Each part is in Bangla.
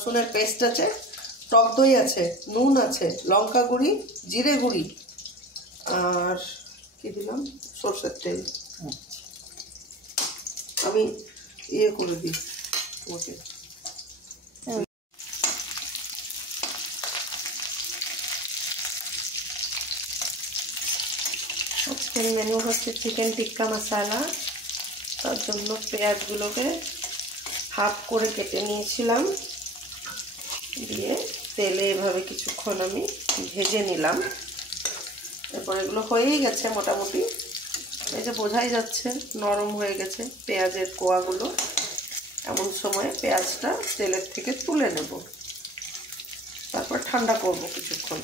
রসুনের পেস্ট আছে, টক দই আছে, নুন আছে, লঙ্কা গুঁড়ি, জিরে গুঁড়ি, আর কি দিলাম, সরষের তেল। আমি করে দিই ওকে। আজকের মেনু হচ্ছে চিকেন টিক্কা মশলা। তার জন্য পেঁয়াজগুলোকে হাফ করে কেটে নিয়েছিলাম, দিয়ে তেলে এভাবে কিছুক্ষণ আমি ভেজে নিলাম। এরপর এগুলো হয়েই গেছে মোটামুটি, এই যে বোঝাই যাচ্ছে নরম হয়ে গেছে পেঁয়াজের কোয়াগুলো। এমন সময় পেঁয়াজটা তেলের থেকে তুলে নেব, তারপর ঠান্ডা করব কিছুক্ষণ।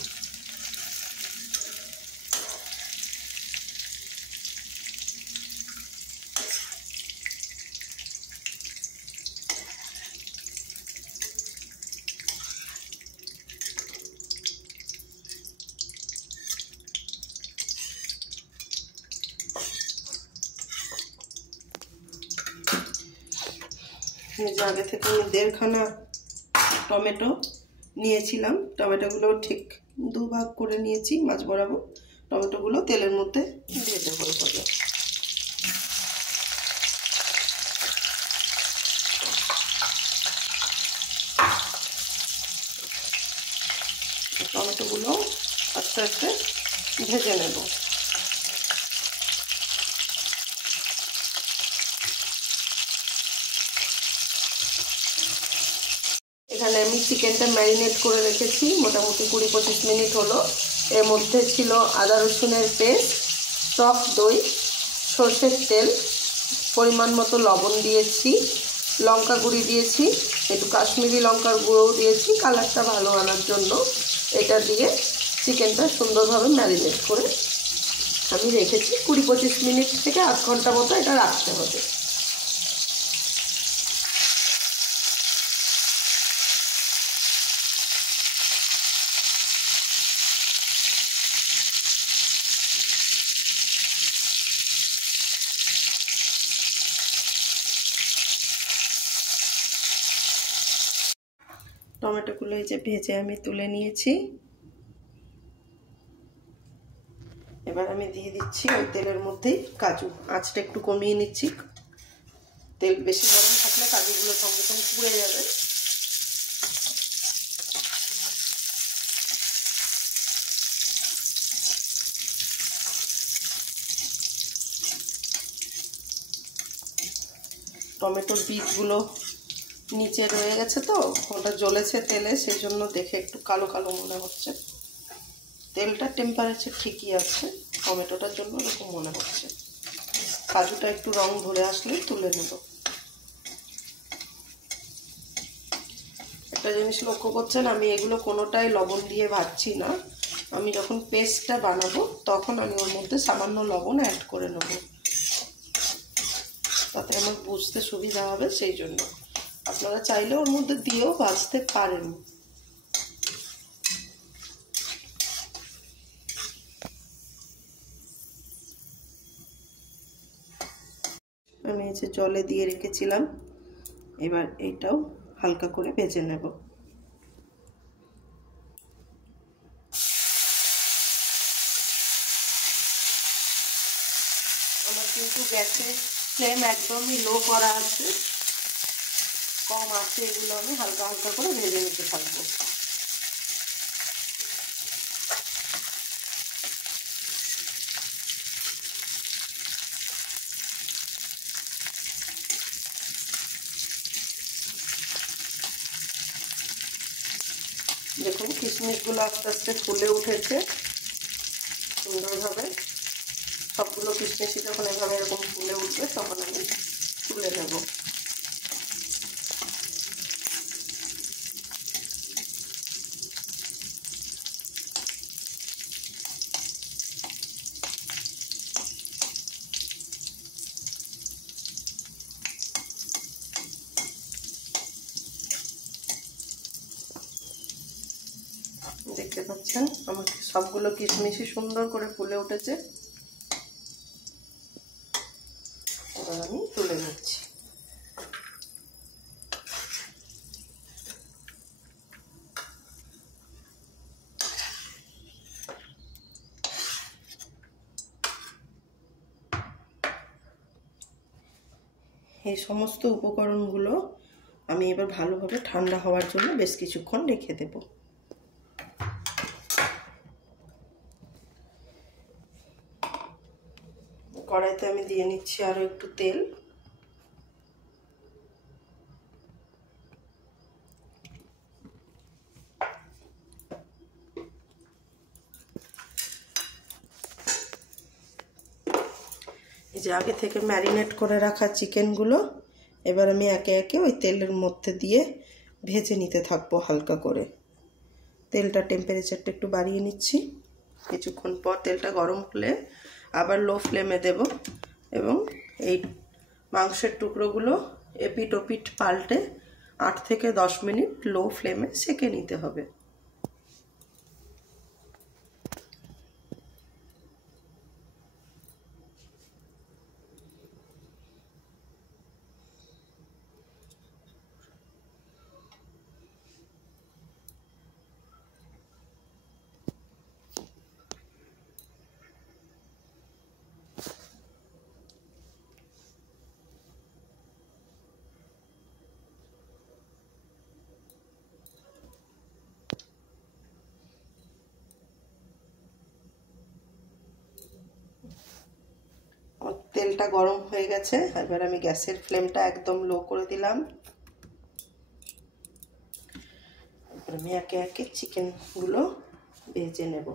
আগে থেকে আমি 1.5 খানা টমেটো নিয়েছিলাম, টমেটোগুলো ঠিক 2 ভাগ করে নিয়েছি মাছ বরাবর। টমেটোগুলো তেলের মধ্যে দিয়ে দেবো এভাবে। টমেটোগুলো আস্তে আস্তে ভেজে নেব। এখানে আমি চিকেনটা ম্যারিনেট করে রেখেছি মোটামুটি 20-25 মিনিট হলো। এর মধ্যে ছিল আদা রসুনের পেস্ট, টক দই, সরষের তেল, পরিমাণ মতো লবণ দিয়েছি, লঙ্কা গুঁড়ি দিয়েছি, একটু কাশ্মীরি লঙ্কার গুঁড়োও দিয়েছি কালারটা ভালো আনার জন্য। এটা দিয়ে চিকেনটা সুন্দরভাবে ম্যারিনেট করে আমি রেখেছি। 20-25 মিনিট থেকে 8 ঘন্টা মতো এটা রাখতে হবে। টমেটোগুলো এই যে ভেজে আমি তুলে নিয়েছি। এবার আমি দিয়ে দিচ্ছি ওই তেলের মধ্যেই কাজু। আঁচটা একটু কমিয়ে নিচ্ছি, তেল বেশি গরম থাকলে কাজুগুলো সঙ্গে সঙ্গে পুড়ে যাবে। টমেটোর বীজগুলো নিচে রয়ে গেছে, তো ওটা জ্বলেছে তেলে, সেই জন্য দেখে একটু কালো কালো মনে হচ্ছে। তেলটা টেম্পারেচার ঠিকই আছে, টমেটোটার জন্য এরকম মনে হচ্ছে। কাজুটা একটু রং ধরে আসলে তুলে নেব। একটা জিনিস লক্ষ্য করছেন, আমি এগুলো কোনোটাই লবণ দিয়ে ভাজছি না। আমি যখন পেস্টটা বানাবো তখন আমি ওর মধ্যে সামান্য লবণ অ্যাড করে নেব, তাতে আমার বুঝতে সুবিধা হবে। সেই জন্য আপনারা চাইলে ওর মধ্যে দিয়েও ভাজতে পারেন। আমি এই যে জলে দিয়ে রেখেছিলাম, এবার এইটাও হালকা করে ভেজে নেব। আমার কিন্তু গ্যাসের ফ্লেম একদমই লো করা আছে, কম আছে। এগুলো আমি হালকা হালকা করে ভেজে নিতে থাকবো। দেখুন কিশমিশগুলো আস্তে আস্তে ফুলে উঠেছে সুন্দরভাবে। সবগুলো কিশমিশই যখন এভাবে এরকম ফুলে উঠবে তখন আমি তুলে নেব। দেখতে পাচ্ছেন আমার সবগুলো কিশমিশই সুন্দর করে ফুলে উঠেছে। এবার আমি তুলে নিচ্ছি। এই সমস্ত উপকরণগুলো আমি এবার ভালোভাবে ঠান্ডা হওয়ার জন্য বেশ কিছুক্ষণ রেখে দেব। কড়াইতে আমি দিয়ে নিচ্ছি আরও একটু তেল। এই যে আগে থেকে ম্যারিনেট করে রাখা চিকেনগুলো এবার আমি একে একে ওই তেলের মধ্যে দিয়ে ভেজে নিতে থাকবো হালকা করে। তেলটা টেম্পারেচারটা একটু বাড়িয়ে নিচ্ছি। কিছুক্ষণ পর তেলটা গরম হলে আবার লো ফ্লেমে দেব এবং এই মাংসের টুকরোগুলো এপিট ওপিট পাল্টে 8 থেকে 10 মিনিট লো ফ্লেমে সেঁকে নিতে হবে। তেলটা গরম হয়ে গেছে, এবার আমি গ্যাসের ফ্লেমটা একদম লো করে দিলাম। এবার আমি একে একে চিকেনগুলো ভেজে নেব।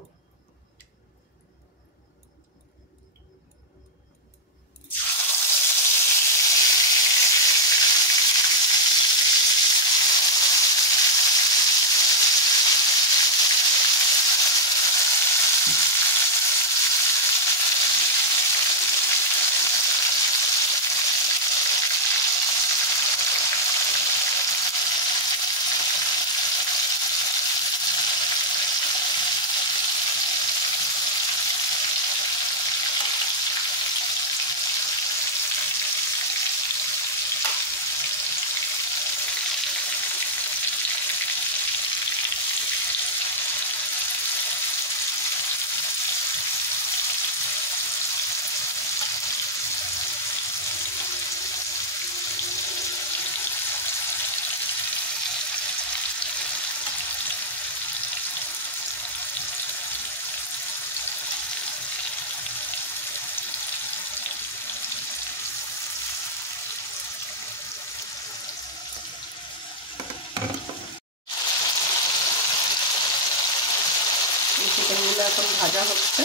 চিকেনগুলো এখন ভাজা হচ্ছে।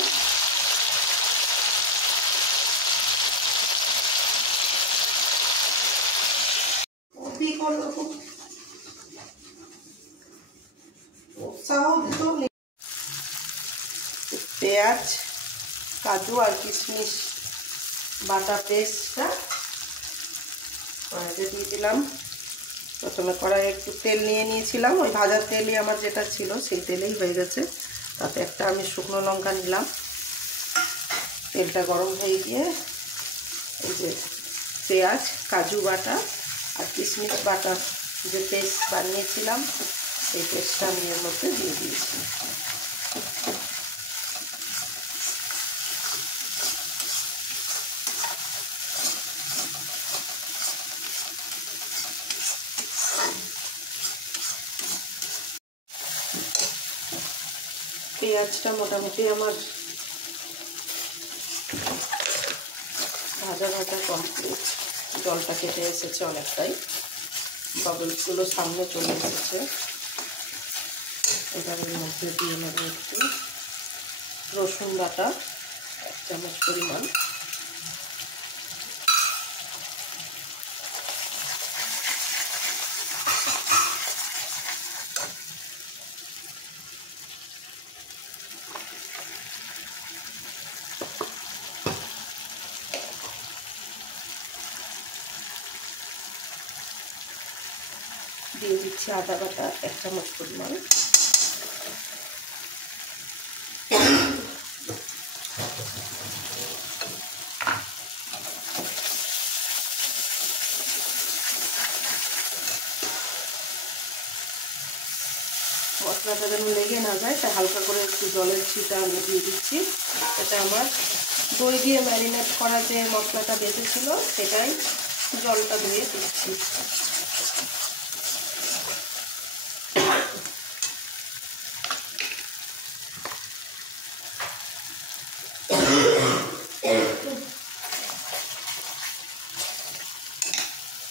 পেঁয়াজ, কাজু আর কিশমিশ বাটা পেস্টটা কড়াইতে দিয়ে দিলাম। প্রথমে কড়াইয়ে একটু তেল নিয়ে নিয়েছিলাম, ওই ভাজার তেলই আমার যেটা ছিল সেই তেলেই হয়ে গেছে। তাতে একটা আমি শুকনো লঙ্কা নিলাম। তেলটা গরম হয়ে গিয়ে এই যে পেঁয়াজ, কাজু বাটা আর কিশমিশ বাটা যে পেস্ট বানিয়েছিলাম এই পেস্টটা আমি এর মধ্যে দিয়ে দিয়েছি। পেঁয়াজটা মোটামুটি আমার ভাজা ভাজা কমপ্লিট। জলটা কেটে এসেছে অনেকটাই, বাবলসগুলো সামনে চলে এসেছে। এবার এর মধ্যে দিয়ে নেব একটু রসুন বাটা 1 চামচ পরিমাণ, দিয়ে দিচ্ছি আদা বাটা 1 চামচ পরিমাণ, মশলাটা যেন লেগে না যায় তাই হালকা করে একটু জলের ছিটা আমি দিয়ে দিচ্ছি। এটা আমার দই দিয়ে ম্যারিনেট করা যে মশলাটা বেঁচেছিল সেটাই জলটা দিয়ে দিচ্ছি।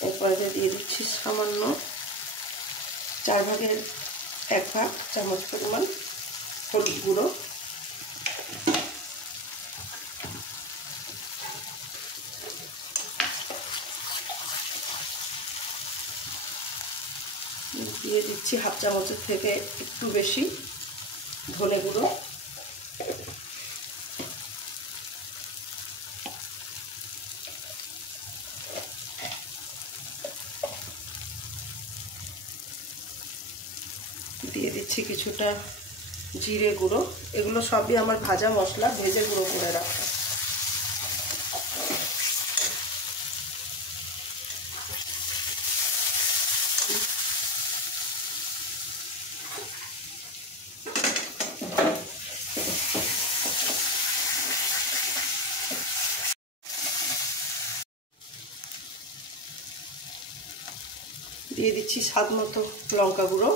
এরপরে দিয়ে দিচ্ছি সামান্য 4 ভাগের 1 ভাগ চামচ পরিমাণ হলুদ গুঁড়ো, দিয়ে দিচ্ছি হাফ চামচের থেকে একটু বেশি ধনে গুঁড়ো, দিয়ে দিচ্ছি কিছুটা জিরে গুঁড়ো। এগুলো সবই আমার ভাজা মশলা, ভেজে গুঁড়ো করে রাখা। দিয়ে দিচ্ছি স্বাদ মতো লঙ্কা গুঁড়ো,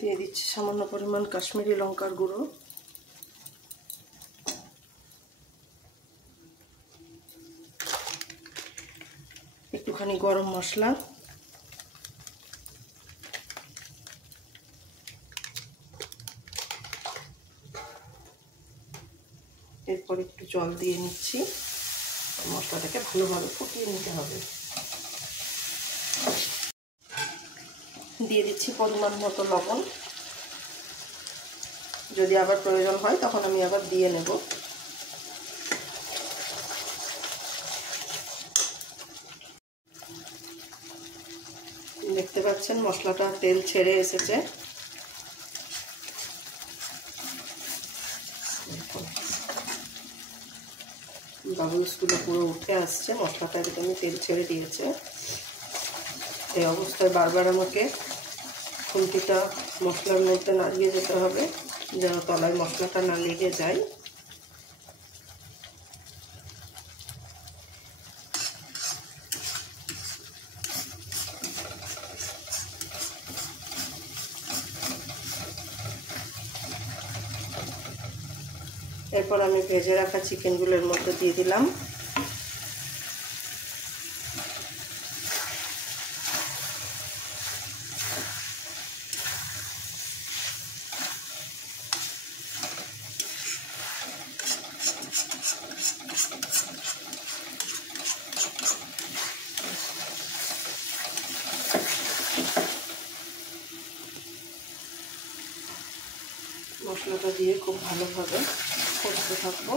দিয়ে দিচ্ছি সামান্য পরিমাণ কাশ্মীরি লঙ্কার গুঁড়ো, একটুখানি গরম মশলা, এরপর একটু জল দিয়ে নিচ্ছি। মশলাটাকে ভালোভাবে ফুটিয়ে নিতে হবে। দিয়ে দিচ্ছি পরিমাণ মতো লবণ, যদি আবার প্রয়োজন হয় তখন আমি আবার দিয়ে নেব। দেখতে পাচ্ছেন মশলাটা তেল ছেড়ে এসেছে। বাবুলসগুলো পুরো উঠে আসছে, মশলাটা একদমই তেল ছেড়ে দিয়েছে। এই অবস্থায় বারবার আমাকে খুন্তিটা মশলার মধ্যে নাড়িয়ে যেতে হবে যেন তলায় মশলাটা না লেগে যায়। এরপর আমি ভেজে রাখা চিকেনগুলোর মধ্যে দিয়ে দিলাম। মশলাটা দিয়ে খুব ভালোভাবে কষতে থাকবো।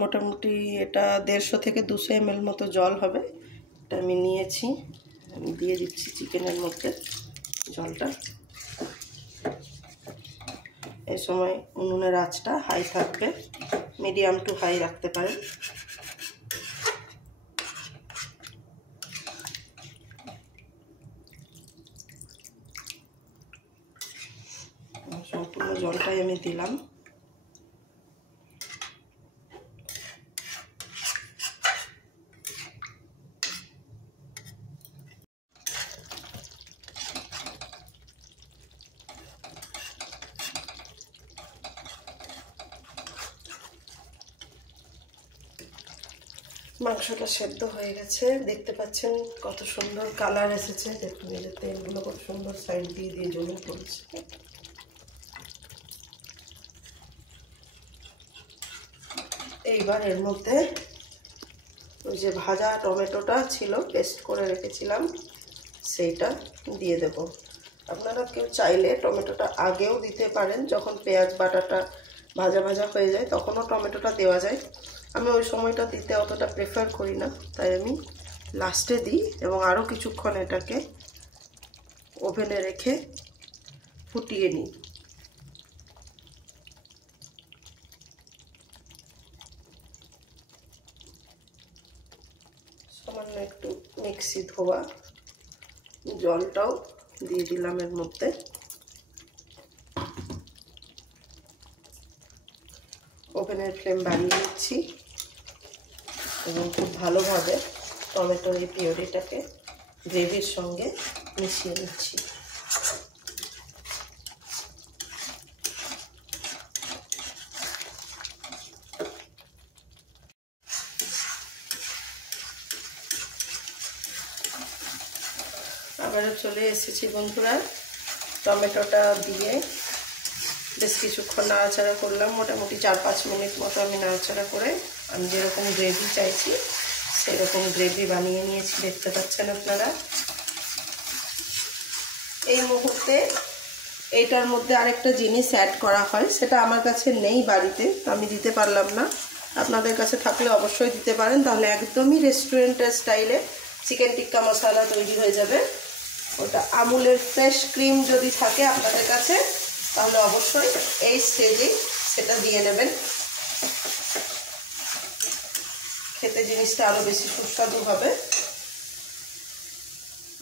মোটামুটি এটা 150 থেকে 200 ml মতো জল হবে। এটা আমি নিয়েছি, আমি দিয়ে দিচ্ছি চিকেনের মধ্যে জলটা। এই সময় উনুনের আঁচটা হাই থাকবে, মিডিয়াম টু হাই রাখতে পারেন। সম্পূর্ণ জলটাই আমি দিলাম। মাংসটা সেদ্ধ হয়ে গেছে, দেখতে পাচ্ছেন কত সুন্দর কালার এসেছে। দেখুন এই যে তেলগুলো কত সুন্দর সাইড দিয়ে দিয়ে জমে পড়েছে। এইবার এর মধ্যে ওই যে ভাজা টমেটোটা ছিল, পেস্ট করে রেখেছিলাম, সেইটা দিয়ে দেব। আপনারা কেউ চাইলে টমেটোটা আগেও দিতে পারেন, যখন পেঁয়াজ বাটাটা ভাজা ভাজা হয়ে যায় তখনও টমেটোটা দেওয়া যায়। আমি ওই সময়টা দিতে অতটা প্রেফার করি না, তাই আমি লাস্টে দিই এবং আরও কিছুক্ষণ এটাকে ওভেনে রেখে ফুটিয়ে নিই। সামান্য একটু মিক্সি ধোয়া জলটাও দিয়ে দিলাম এর মধ্যে। ওভেনের ফ্লেম বাড়িয়ে নিচ্ছি এবং খুব ভালোভাবে টমেটোর এই পিউরিটাকে গ্রেভির সঙ্গে মিশিয়ে নিচ্ছি। আবারও চলে এসেছি বন্ধুরা, টমেটোটা দিয়ে বেশ কিছুক্ষণ নাড়াচাড়া করলাম, মোটামুটি 4-5 মিনিট মতো আমি নাড়াচাড়া করে আমি যেরকম গ্রেভি চাইছি সেরকম গ্রেভি বানিয়ে নিয়েছি, দেখতে পাচ্ছেন আপনারা। এই মুহূর্তে এইটার মধ্যে আরেকটা জিনিস অ্যাড করা হয়, সেটা আমার কাছে নেই বাড়িতে, আমি দিতে পারলাম না। আপনাদের কাছে থাকলে অবশ্যই দিতে পারেন, তাহলে একদমই রেস্টুরেন্টের স্টাইলে চিকেন টিক্কা মশলা তৈরি হয়ে যাবে। ওটা আমুলের ফ্রেশ ক্রিম যদি থাকে আপনাদের কাছে তাহলে অবশ্যই এই স্টেজেই সেটা দিয়ে নেবেন, খেতে জিনিসটা আরও বেশি সুস্বাদু হবে।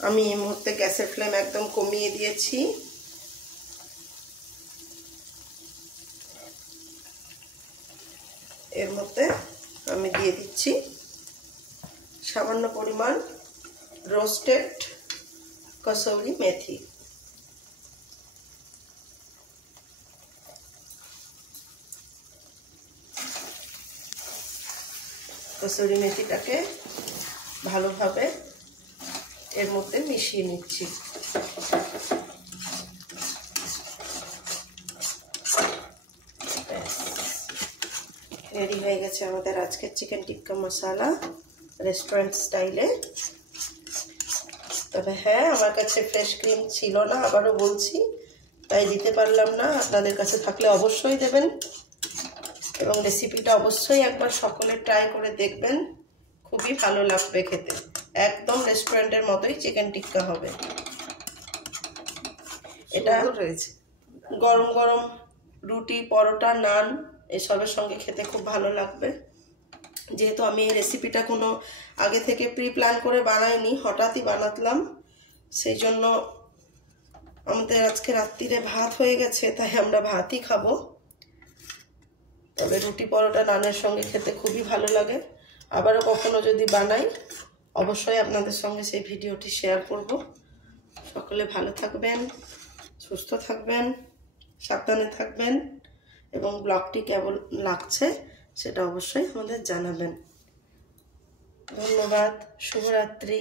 আমি এই মুহূর্তে গ্যাসের ফ্লেম একদম কমিয়ে দিয়েছি। এর মধ্যে আমি দিয়ে দিচ্ছি সামান্য পরিমাণ রোস্টেড কসুরি মেথি। কসুরি মেথিটাকে ভালোভাবে এর মধ্যে মিশিয়ে নিচ্ছি। রেডি হয়ে গেছে আমাদের আজকের চিকেন টিক্কা মশলা রেস্টুরেন্ট স্টাইলে। তবে হ্যাঁ, আমার কাছে ফ্রেশ ক্রিম ছিল না, আবারও বলছি, তাই দিতে পারলাম না। আপনাদের কাছে থাকলে অবশ্যই দেবেন এবং রেসিপিটা অবশ্যই একবার সকলে ট্রাই করে দেখবেন, খুবই ভালো লাগবে খেতে। একদম রেস্টুরেন্টের মতোই চিকেন টিক্কা হবে। এটা রয়েছে গরম গরম রুটি, পরোটা, নান এসবের সঙ্গে খেতে খুব ভালো লাগবে। যেহেতু আমি এই রেসিপিটা কোনো আগে থেকে প্রি প্ল্যান করে বানাইনি, হঠাৎই বানাতলাম, সেই জন্য আমাদের আজকে রাত্রিরে ভাত হয়ে গেছে, তাই আমরা ভাতই খাবো। তবে রুটি, পরোটা, নানের সঙ্গে খেতে খুবই ভালো লাগে। আবারও কখনো যদি বানাই অবশ্যই আপনাদের সঙ্গে সেই ভিডিওটি শেয়ার করব। সকলে ভালো থাকবেন, সুস্থ থাকবেন, সাবধানে থাকবেন এবং ব্লগটি কেমন লাগছে সেটা অবশ্যই আমাদের জানাবেন। ধন্যবাদ, শুভরাত্রি।